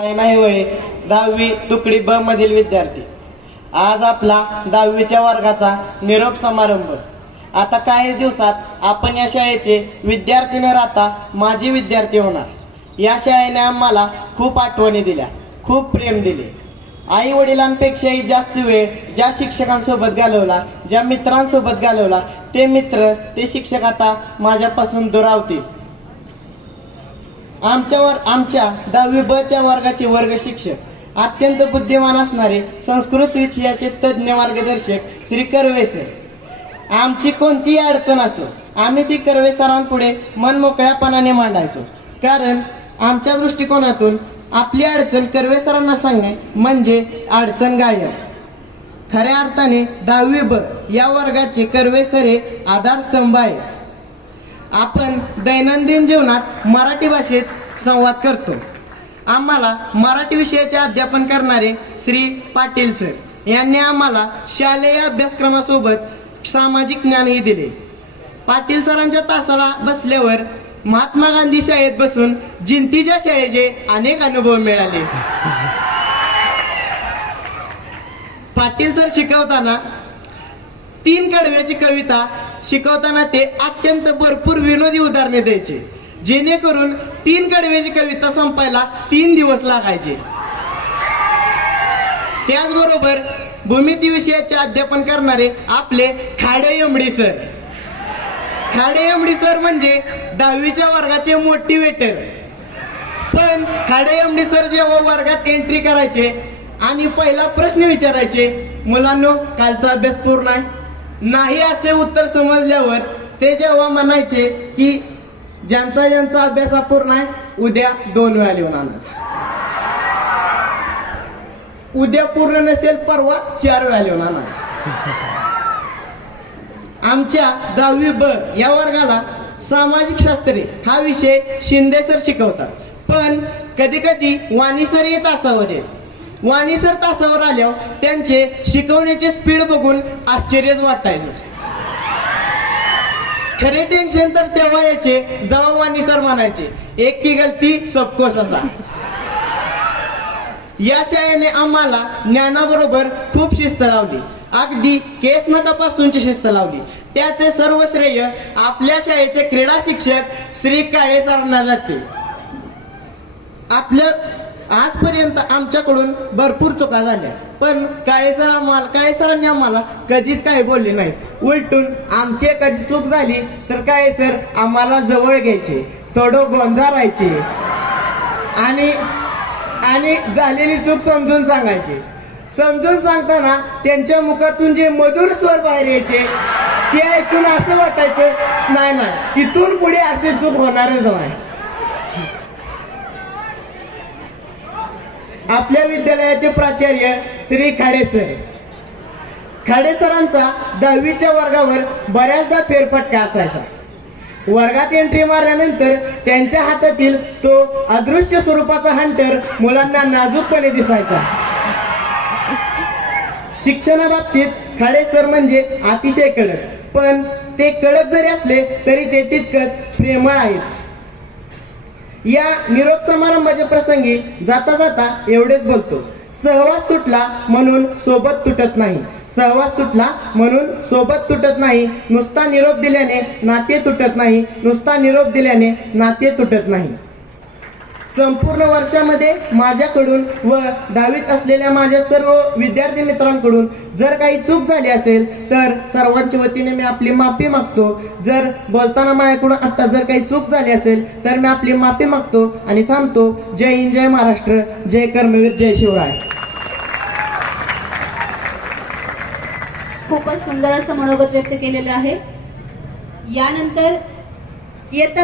नाही वळे दहावी तुकडी ब मधील विद्यार्थी. आज आपला दहावीच्या वर्गाचा निरोप समारंभ. आता काही दिवसात आपण या शाळेचे विद्यार्थी न राहता माजी विद्यार्थी होणार. या शाळेने आम्हाला खूप आठवणी दिल्या खूप प्रेम दिले. आई वडिलांपेक्षाही जास्त वेळ ज्या शिक्षकांसोबत घालवला ज्या मित्रांसोबत घालवला ते मित्र ते शिक्षक आता माझ्यापासून दुरावतील आमच्यावर आमच्या दहावी ब च्या वर्गाचे वर्ग शिक्षक अत्यंत बुद्धिमान असणारे संस्कृत विषयाचे तज्ज्ञ मार्गदर्शक श्री कर्वे सर. आमची कोणतीही अडचण असो आम्ही ती कर्वे सरांपुढे मन मोकळ्यापणाने मांडायचो. कारण आमच्या दृष्टिकोनातून आपली अडचण कर्वे सरांना सांगणे म्हणजे अडचण गायब. खऱ्या अर्थाने दहावी ब या वर्गाचे कर्वे सर हे आधारस्तंभ आहेत. आपण दैनंदिन जीवनात मराठी भाषेत संवाद करतो. आम्हाला मराठी विषयाचे अध्यापन करणारे श्री पाटील सर यांनी आम्हाला शालेय अभ्यासक्रमासोबत सामाजिक ज्ञानही दिले. पाटील सरांच्या तासाला बसल्यावर महात्मा गांधी शाळेत बसून जिंतीच्या शाळेचे अनेक अनुभव मिळाले. पाटील सर शिकवताना तीन कडव्याची कविता शिकवताना ते अत्यंत भरपूर विनोदी उदाहरणे द्यायचे. जेणेकरून तीन कडव्याची कविता संपायला तीन दिवस लागायचे. त्याचबरोबर भूमिती विषयाचे अध्यापन करणारे आपले Khade M D sir. Khade M D sir म्हणजे दहावीच्या वर्गाचे मोटिवेटर पण खाडे यमडी सर जेव्हा वर्गात एंट्री करायचे आणि पहिला प्रश्न विचारायचे मुलांनो कालचा अभ्यास पूर्ण आहे. नाही असे उत्तर समजल्यावर ते जेव्हा म्हणायचे की ज्यांचा ज्यांचा अभ्यास अपूर्ण आहे उद्या दोन वेळा लिहून आणायचा उद्या पूर्ण नसेल परवा चार वेळा लिहून आणायचा आमच्या दहावी ब या वर्गाला सामाजिक शास्त्रे हा विषय शिंदे सर शिकवतात. पण कधी कधी वाणी सर येत असावं वाणी सर तासावर आल्यावर त्यांचे शिकवण्याचे स्पीड बघून आश्चर्यच वाटायचं. खरे टेन्शन तर तेव्हा यायचे जेव्हा वाणी सर म्हणायचे एक की गलती सबकोस असा. या शाळेने आम्हाला ज्ञानाबरोबर खूप शिस्त लावली. अगदी केस नकापासूनची शिस्त लावली. त्याचे सर्व श्रेय आपल्या शाळेचे क्रीडा शिक्षक श्री काळे सरांना जाते. आपल्या आजपर्यंत आमच्याकडून भरपूर चुका झाल्या. पण काळेसर आम्हाला काळेसरांनी आम्हाला कधीच काही बोलले नाही. उलटून आमची कधी चूक झाली तर काय सर आम्हाला जवळ घ्यायचे थोडं गोंधारायचे आणि आणि झालेली चूक समजून सांगायचे. समजून सांगताना त्यांच्या मुखातून जे मधुर स्वर बाहेर यायचे ते ऐकून असं वाटायचं नाही नाही इथून पुढे असे चूक होणारच नाही. आपल्या विद्यालयाचे प्राचार्य श्री खाडेसर खाडेसरांचा दहावीच्या वर्गावर बऱ्याचदा फेरफटका असायचा. वर्गात एंट्री मारल्यानंतर त्यांच्या हातातील तो अदृश्य स्वरूपाचा हंटर मुलांना नाजूकपणे दिसायचा. शिक्षणाबाबतीत खाडे सर म्हणजे अतिशय कडक पण ते कडक जरी असले तरी ते तितकंच प्रेमळ आहेत. या निरोप समारंभाच्या प्रसंगी जाता जाता एवढेच बोलतो. सहवास सुटला म्हणून सोबत तुटत नाही. सहवास सुटला म्हणून सोबत तुटत नाही. नुसता निरोप दिल्याने नाते तुटत नाही. नुसता निरोप दिल्याने नाते तुटत नाही. संपूर्ण वर्षामध्ये माझ्याकडून व दहावीत असलेल्या माझ्या सर्व विद्यार्थी मित्रांकडून जर काही चूक झाली असेल तर सर्वांच्या वतीने मी आपली माफी मागतो. जर बोलताना माझ्याकडून आता जर काही चूक झाली असेल तर मी आपली माफी मागतो आणि थांबतो. जय हिंद जय महाराष्ट्र जय कर्मवीर जय शिवराय. खूपच सुंदर असं मनोगत व्यक्त केलेलं आहे. यानंतर येत्या